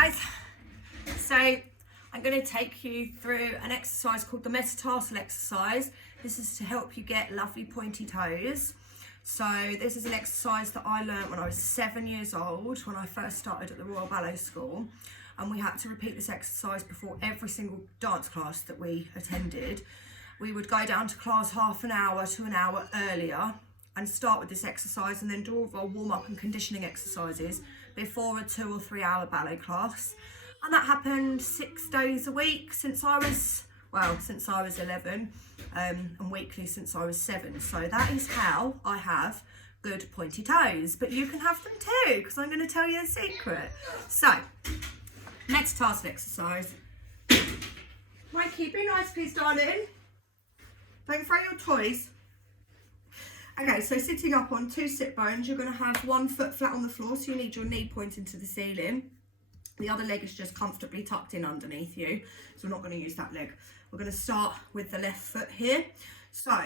Hi guys, so I'm going to take you through an exercise called the metatarsal exercise. This is to help you get lovely pointy toes. So this is an exercise that I learnt when I was 7 years old, when I first started at the Royal Ballet School, and we had to repeat this exercise before every single dance class that we attended. We would go down to class half an hour to an hour earlier and start with this exercise, and then do all of our warm-up and conditioning exercises before a 2 or 3 hour ballet class. And that happened 6 days a week since I was 11, and weekly since I was 7. So that is how I have good pointy toes, but you can have them too, because I'm going to tell you the secret. So, metatarsal exercise. Mikey, be nice please, darling. Don't throw your toys. Okay, so sitting up on 2 sit bones, you're going to have 1 foot flat on the floor, so you need your knee pointing to the ceiling. The other leg is just comfortably tucked in underneath you, so we're not going to use that leg. We're going to start with the left foot here. So,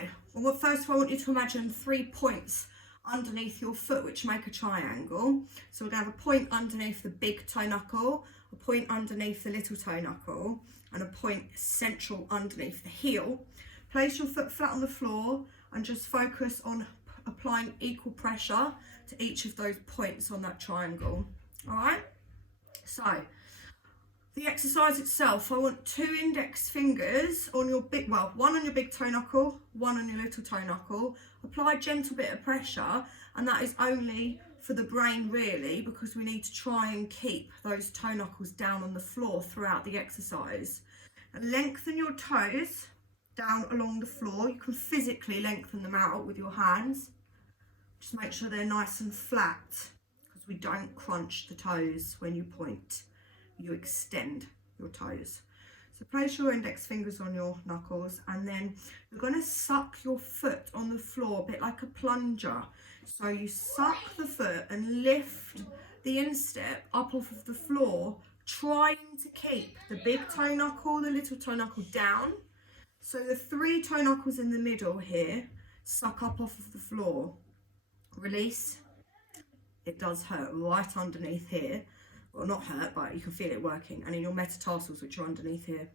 first of all, I want you to imagine 3 points underneath your foot, which make a triangle. So we're going to have a point underneath the big toe knuckle, a point underneath the little toe knuckle, and a point central underneath the heel. Place your foot flat on the floor and just focus on applying equal pressure to each of those points on that triangle. All right? So, the exercise itself, I want 2 index fingers on your one on your big toe knuckle, 1 on your little toe knuckle. Apply a gentle bit of pressure, and that is only for the brain really, because we need to try and keep those toe knuckles down on the floor throughout the exercise. And lengthen your toes down along the floor. You can physically lengthen them out with your hands. Just make sure they're nice and flat, because we don't crunch the toes when you point. You extend your toes. So place your index fingers on your knuckles, and then you're going to suck your foot on the floor a bit like a plunger. So you suck the foot and lift the instep up off of the floor, trying to keep the big toe knuckle, the little toe knuckle down. So the 3 toe knuckles in the middle here suck up off of the floor. Release. It does hurt right underneath here. Well, not hurt, but you can feel it working. And in your metatarsals, which are underneath here.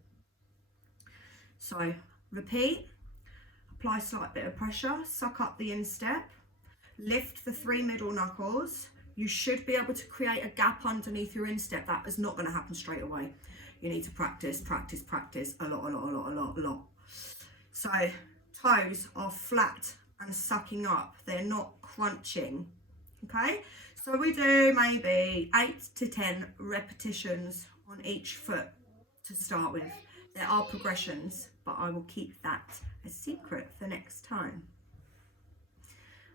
So repeat. Apply a slight bit of pressure. Suck up the instep. Lift the 3 middle knuckles. You should be able to create a gap underneath your instep. That is not going to happen straight away. You need to practice a lot. So toes are flat and sucking up. They're not crunching. Okay, so we do maybe 8 to 10 repetitions on each foot to start with. There are progressions, but I will keep that a secret for next time.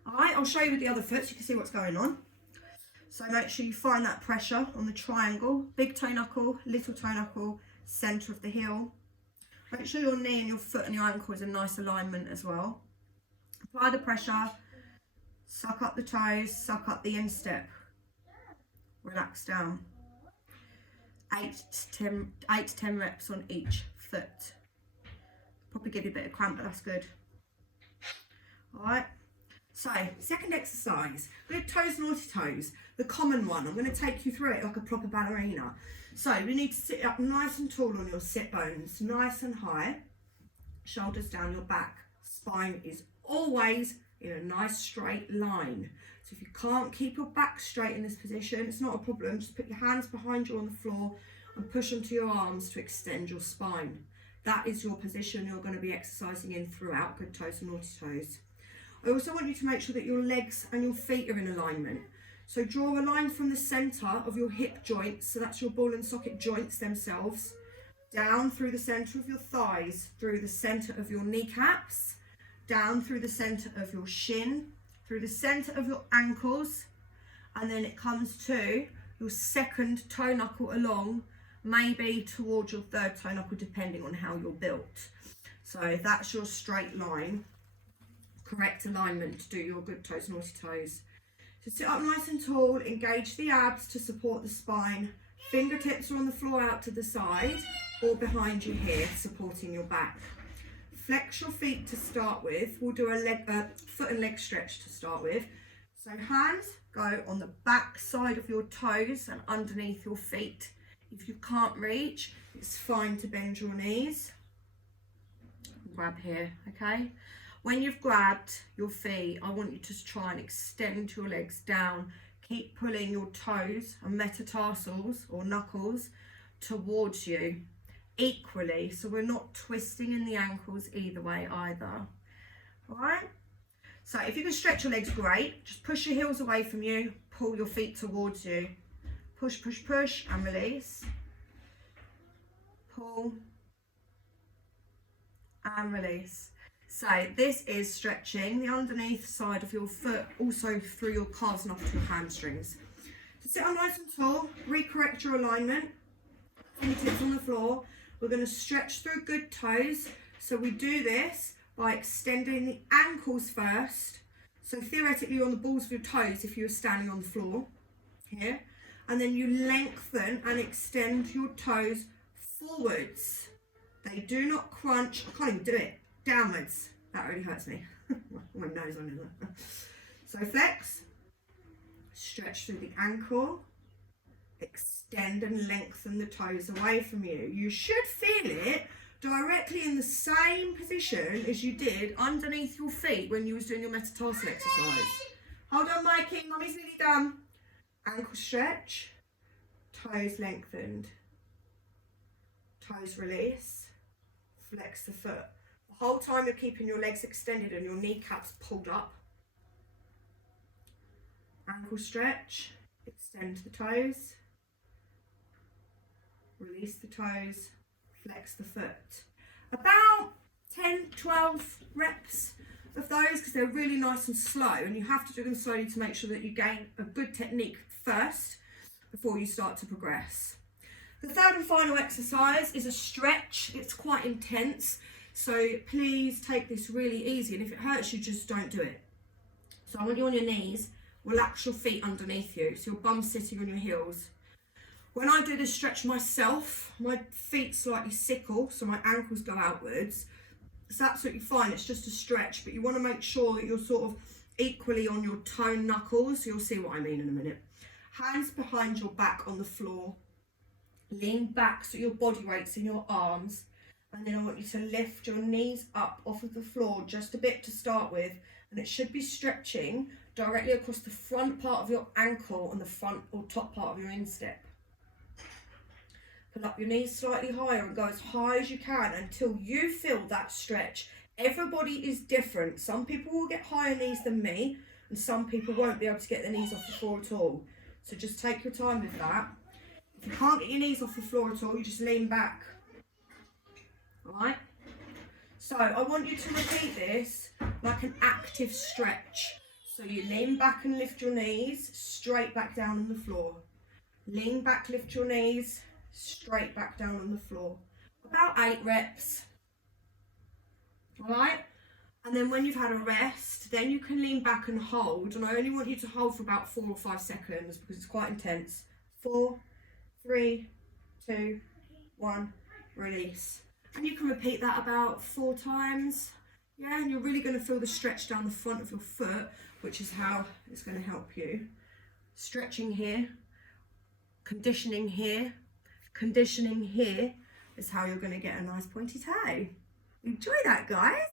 All right, I'll show you with the other foot so you can see what's going on. So make sure you find that pressure on the triangle, big toe knuckle, little toe knuckle, centre of the heel. Make sure your knee and your foot and your ankle is in nice alignment as well. Apply the pressure, suck up the toes, suck up the instep. Relax down. 8 to 10 reps on each foot. Probably give you a bit of cramp, but that's good. All right. So, second exercise, good toes, naughty toes, the common one. I'm going to take you through it like a proper ballerina. So, we need to sit up nice and tall on your sit bones, nice and high, shoulders down your back. Spine is always in a nice straight line. So if you can't keep your back straight in this position, it's not a problem. Just put your hands behind you on the floor and push them to your arms to extend your spine. That is your position you're going to be exercising in throughout good toes and naughty toes. I also want you to make sure that your legs and your feet are in alignment. So draw a line from the centre of your hip joints, so that's your ball and socket joints themselves, down through the centre of your thighs, through the centre of your kneecaps, down through the centre of your shin, through the centre of your ankles, and then it comes to your second toe knuckle along, maybe towards your 3rd toe knuckle, depending on how you're built. So that's your straight line. Correct alignment to do your good toes, naughty toes. So sit up nice and tall, engage the abs to support the spine. Fingertips are on the floor out to the side or behind you here, supporting your back. Flex your feet to start with. We'll do a foot and leg stretch to start with. So hands go on the back side of your toes and underneath your feet. If you can't reach, it's fine to bend your knees. Grab here, okay? When you've grabbed your feet, I want you to try and extend your legs down. Keep pulling your toes and metatarsals or knuckles towards you equally, so we're not twisting in the ankles either way either. All right? So if you can stretch your legs, great. Just push your heels away from you, pull your feet towards you. Push, push, push, and release. Pull and release. So this is stretching the underneath side of your foot, also through your calves and up to your hamstrings. So sit up nice and tall, recorrect your alignment, fingertips on the floor. We're going to stretch through good toes. So we do this by extending the ankles first. So theoretically you're on the balls of your toes if you're standing on the floor here. And then you lengthen and extend your toes forwards. They do not crunch. I can't even do it. Downwards. That really hurts me. My nose on it. So flex. Stretch through the ankle. Extend and lengthen the toes away from you. You should feel it directly in the same position as you did underneath your feet when you was doing your metatarsal exercise. Hold on, Mikey. Mummy's nearly done. Ankle stretch. Toes lengthened. Toes release. Flex the foot. The whole time you're keeping your legs extended and your kneecaps pulled up. Ankle stretch. Extend the toes. Release the toes. Flex the foot. About 10, 12 reps of those because they're really nice and slow, and you have to do them slowly to make sure that you gain a good technique first before you start to progress. The third and final exercise is a stretch. It's quite intense, so please take this really easy, and if it hurts you, just don't do it. So I want you on your knees, relax your feet underneath you, so your bum's sitting on your heels. When I do this stretch myself, my feet slightly sickle, so my ankles go outwards. It's absolutely fine, it's just a stretch, but you want to make sure that you're sort of equally on your toe knuckles. You'll see what I mean in a minute. Hands behind your back on the floor. Lean back so your body weight's in your arms, and then I want you to lift your knees up off of the floor just a bit to start with, and it should be stretching directly across the front part of your ankle and the front or top part of your instep. Pull up your knees slightly higher and go as high as you can until you feel that stretch. Everybody is different. Some people will get higher knees than me, and some people won't be able to get their knees off the floor at all. So just take your time with that. If you can't get your knees off the floor at all, you just lean back. Alright? So I want you to repeat this like an active stretch. So you lean back and lift your knees, straight back down on the floor. Lean back, lift your knees, straight back down on the floor. About 8 reps. Alright? And then when you've had a rest, then you can lean back and hold. And I only want you to hold for about 4 or 5 seconds because it's quite intense. 4, 3, 2, 1, release. And you can repeat that about 4 times. Yeah, and you're really going to feel the stretch down the front of your foot, which is how it's going to help you. Stretching here, conditioning here is how you're going to get a nice pointy toe. Enjoy that, guys.